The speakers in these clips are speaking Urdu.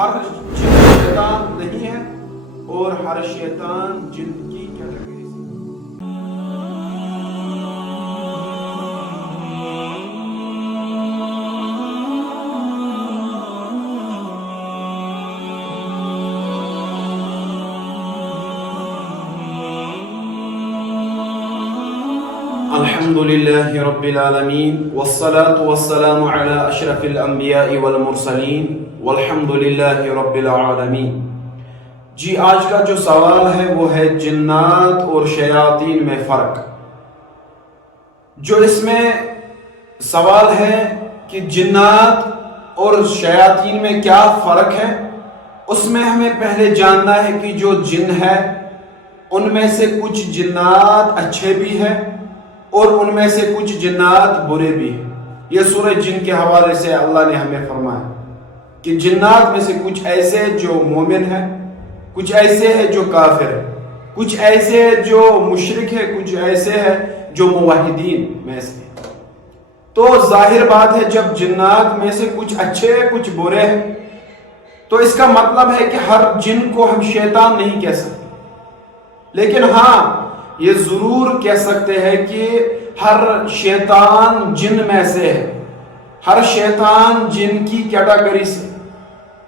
ہر جن شیطان نہیں ہے اور ہر شیطان جن کی کیٹیگری سے الحمد لله رب العالمين والصلاة والسلام على أشرف الأنبياء والمرسلين والحمد لله رب العالمين. جی آج کا جو سوال ہے وہ ہے جنات اور شیاطین میں فرق. جو اس میں سوال ہے کہ جنات اور شیاطین میں کیا فرق ہے، اس میں ہمیں پہلے جاننا ہے کہ جو جن ہے ان میں سے کچھ جنات اچھے بھی ہیں اور ان میں سے کچھ جنات برے بھی ہیں. یہ سورہ جن کے حوالے سے اللہ نے ہمیں فرمایا کہ جنات میں سے کچھ ایسے جو مومن ہیں، کچھ ایسے ہیں جو کافر ہیں، کچھ ایسے جو مشرک ہیں، کچھ ایسے ہیں جو موحدین میں سے. تو ظاہر بات ہے جب جنات میں سے کچھ اچھے کچھ برے ہیں تو اس کا مطلب ہے کہ ہر جن کو ہم شیطان نہیں کہہ سکتے، لیکن ہاں یہ ضرور کہہ سکتے ہیں کہ ہر شیطان جن میں سے ہے، ہر شیطان جن کی کیٹیگری سے.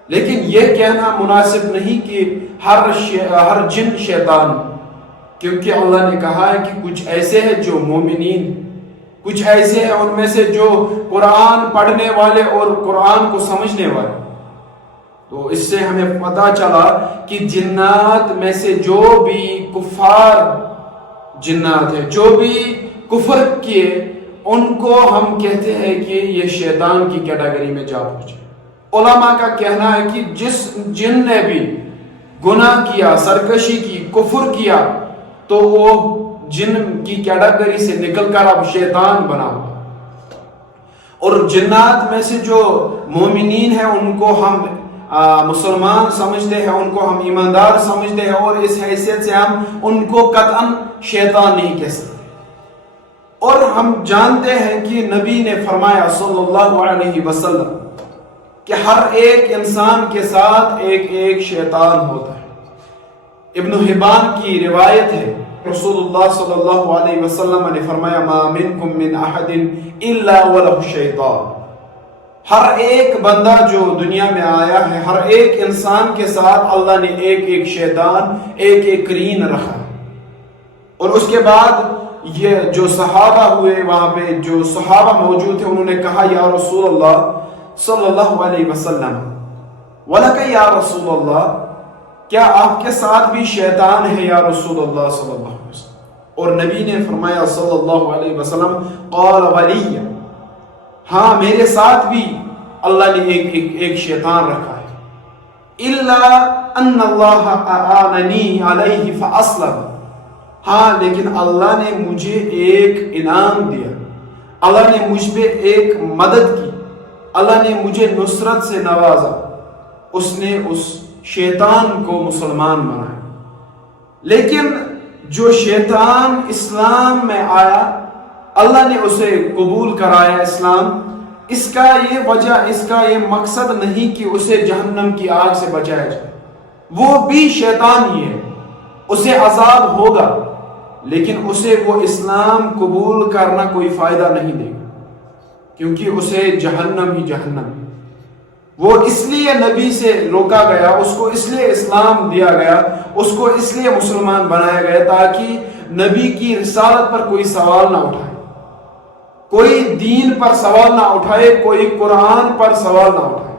لیکن یہ کہنا مناسب نہیں کہ ہر جن شیطان، کیونکہ اللہ نے کہا ہے کہ کچھ ایسے ہیں جو مومنین، کچھ ایسے ہیں ان میں سے جو قرآن پڑھنے والے اور قرآن کو سمجھنے والے. تو اس سے ہمیں پتہ چلا کہ جنات میں سے جو بھی کفار جنات ہیں، جو بھی کفر کیے، ان کو ہم کہتے ہیں کہ یہ شیطان کی کیٹیگری میں جا پہنچے. علماء کا کہنا ہے کہ جس جن نے بھی گناہ کیا، سرکشی کی، کفر کیا، تو وہ جن کی کیٹیگری سے نکل کر اب شیطان بنا ہوا. اور جنات میں سے جو مومنین ہیں ان کو ہم مسلمان سمجھتے ہیں، ان کو ہم ایماندار سمجھتے ہیں، اور اس حیثیت سے ہم ان کو قطعاً شیطان نہیں کہہ سکتے. اور ہم جانتے ہیں کہ نبی نے فرمایا صلی اللہ علیہ وسلم کہ ہر ایک انسان کے ساتھ ایک ایک شیطان ہوتا ہے. ابن حبان کی روایت ہے، رسول اللہ صلی اللہ علیہ وسلم نے فرمایا ما منکم من احد الا ولہ شیطان. ہر ایک بندہ جو دنیا میں آیا ہے، ہر ایک انسان کے ساتھ اللہ نے ایک ایک شیطان، ایک ایک قرین رکھا. اور اس کے بعد یہ جو صحابہ ہوئے، وہاں پہ جو صحابہ موجود تھے، انہوں نے کہا یا رسول اللہ صلی اللہ علیہ وسلم وَلَكَ یا رسول اللہ، کیا آپ کے ساتھ بھی شیطان ہے یا رسول اللہ صلی اللہ علیہ وسلم؟ اور نبی نے فرمایا صلی اللہ علیہ وسلم قال ولی، ہاں میرے ساتھ بھی اللہ نے ایک شیطان رکھا ہے. الا ان اللہ اعاننی علیہ فاسلم، ہاں لیکن اللہ نے مجھے ایک انعام دیا، اللہ نے مجھ پہ ایک مدد کی، اللہ نے مجھے نصرت سے نوازا. اس نے اس شیطان کو مسلمان بنایا. لیکن جو شیطان اسلام میں آیا، اللہ نے اسے قبول کرایا اسلام. اس کا یہ وجہ، اس کا یہ مقصد نہیں کہ اسے جہنم کی آگ سے بچایا جائے. وہ بھی شیطان ہی ہے، اسے عذاب ہوگا، لیکن اسے وہ اسلام قبول کرنا کوئی فائدہ نہیں دے گا، کیونکہ اسے جہنم ہی جہنم ہے. وہ اس لیے نبی سے روکا گیا، اس کو اس لیے اسلام دیا گیا، اس کو اس لیے مسلمان بنایا گیا تاکہ نبی کی رسالت پر کوئی سوال نہ اٹھائے، کوئی دین پر سوال نہ اٹھائے، کوئی قرآن پر سوال نہ اٹھائے.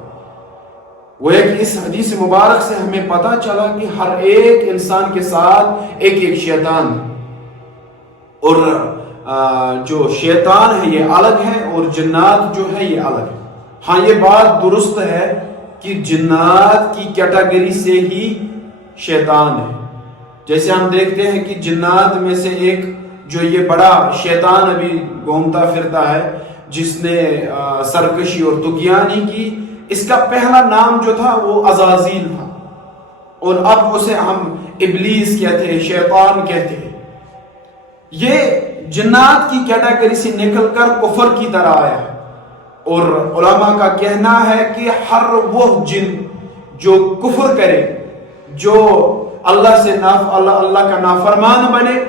وہ ایک اس حدیث مبارک سے ہمیں پتہ چلا کہ ہر ایک انسان کے ساتھ ایک ایک شیطان ہے، اور جو شیطان ہے یہ الگ ہے اور جنات جو ہے یہ الگ ہے. ہاں یہ بات درست ہے کہ جنات کی کیٹیگری سے ہی شیطان ہے. جیسے ہم دیکھتے ہیں کہ جنات میں سے ایک جو یہ بڑا شیطان ابھی گھومتا پھرتا ہے، جس نے سرکشی اور طغیانی کی، اس کا پہلا نام جو تھا وہ عزازیل تھا، اور اب اسے ہم ابلیس کہتے ہیں، شیطان کہتے ہیں. یہ جنات کی کیٹیگری سے نکل کر کفر کی طرح آیا ہے. اور علماء کا کہنا ہے کہ ہر وہ جن جو کفر کرے، جو اللہ کا نافرمان بنے،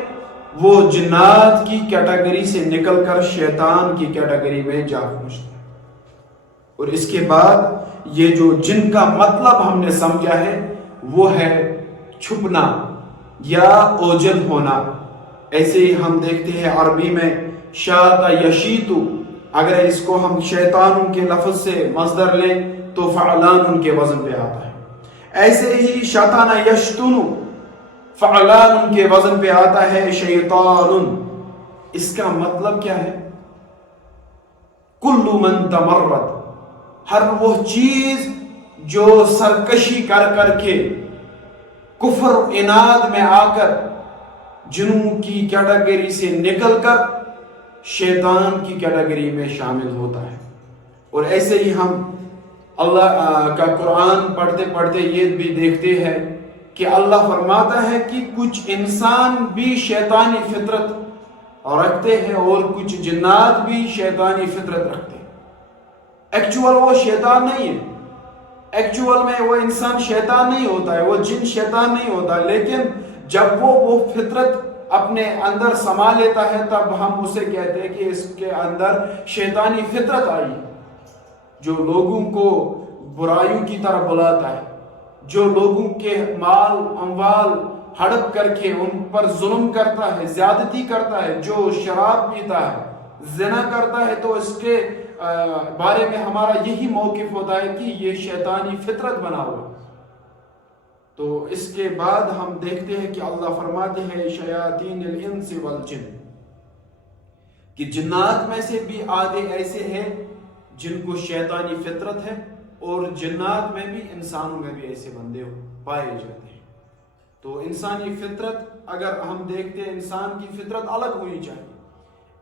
وہ جنات کی کیٹیگری سے نکل کر شیطان کی کیٹیگری میں جا پہنچتا ہے۔ اور اس کے بعد یہ جو جن کا مطلب ہم نے سمجھا ہے وہ ہے چھپنا یا اوجل ہونا۔ ایسے ہی ہم دیکھتے ہیں عربی میں شاط یشیتو، اگر اس کو ہم شیطان کے لفظ سے مصدر لیں تو فعلان ان کے وزن پہ آتا ہے۔ ایسے ہی شطن یشتن، فعلان ان کے وزن پہ آتا ہے شیطان۔ اس کا مطلب کیا ہے؟ کل من تمرد، ہر وہ چیز جو سرکشی کر کے، کفر عناد میں آ کر، جنوں کی کیٹیگری سے نکل کر شیطان کی کیٹیگری میں شامل ہوتا ہے۔ اور ایسے ہی ہم اللہ کا قرآن پڑھتے پڑھتے یہ بھی دیکھتے ہیں کہ اللہ فرماتا ہے کہ کچھ انسان بھی شیطانی فطرت رکھتے ہیں اور کچھ جنات بھی شیطانی فطرت رکھتے ہیں۔ ایکچوئل وہ شیطان نہیں ہے، ایکچوئل میں وہ انسان شیطان نہیں ہوتا ہے، وہ جن شیطان نہیں ہوتا ہے، لیکن جب وہ فطرت اپنے اندر سما لیتا ہے تب ہم اسے کہتے ہیں کہ اس کے اندر شیطانی فطرت آئی، جو لوگوں کو برائیوں کی طرف بلاتا ہے، جو لوگوں کے مال اموال ہڑپ کر کے ان پر ظلم کرتا ہے، زیادتی کرتا ہے، جو شراب پیتا ہے، زنا کرتا ہے، تو اس کے بارے میں ہمارا یہی موقف ہوتا ہے کہ یہ شیطانی فطرت بنا ہوا۔ تو اس کے بعد ہم دیکھتے ہیں کہ اللہ فرماتے ہیں شیاطین الانس والجن، کہ جنات میں سے بھی آدھے ایسے ہیں جن کو شیطانی فطرت ہے، اور جنات میں بھی، انسانوں میں بھی ایسے بندے پائے جاتے ہیں۔ تو انسانی فطرت اگر ہم دیکھتے ہیں، انسان کی فطرت الگ ہونی چاہیے۔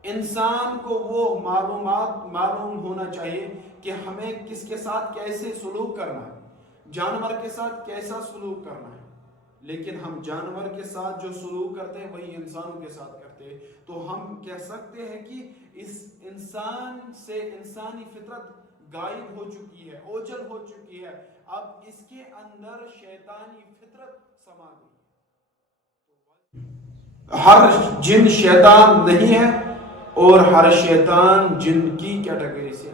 انسان کو وہ معلوم ہونا چاہیے کہ ہمیں کس کے ساتھ کیسے سلوک کرنا ہے، جانور کے ساتھ کیسا سلوک کرنا ہے۔ لیکن ہم جانور کے ساتھ جو سلوک کرتے ہیں وہی انسانوں کے ساتھ کرتے ہیں، تو ہم کہہ سکتے ہیں کہ اس انسان سے انسانی فطرت غائب ہو چکی ہے، اوجل ہو چکی ہے، اب اس کے اندر شیطانی فطرت سما گئی۔ ہر جن شیطان نہیں ہے اور ہر شیطان جن کی کیٹیگری سے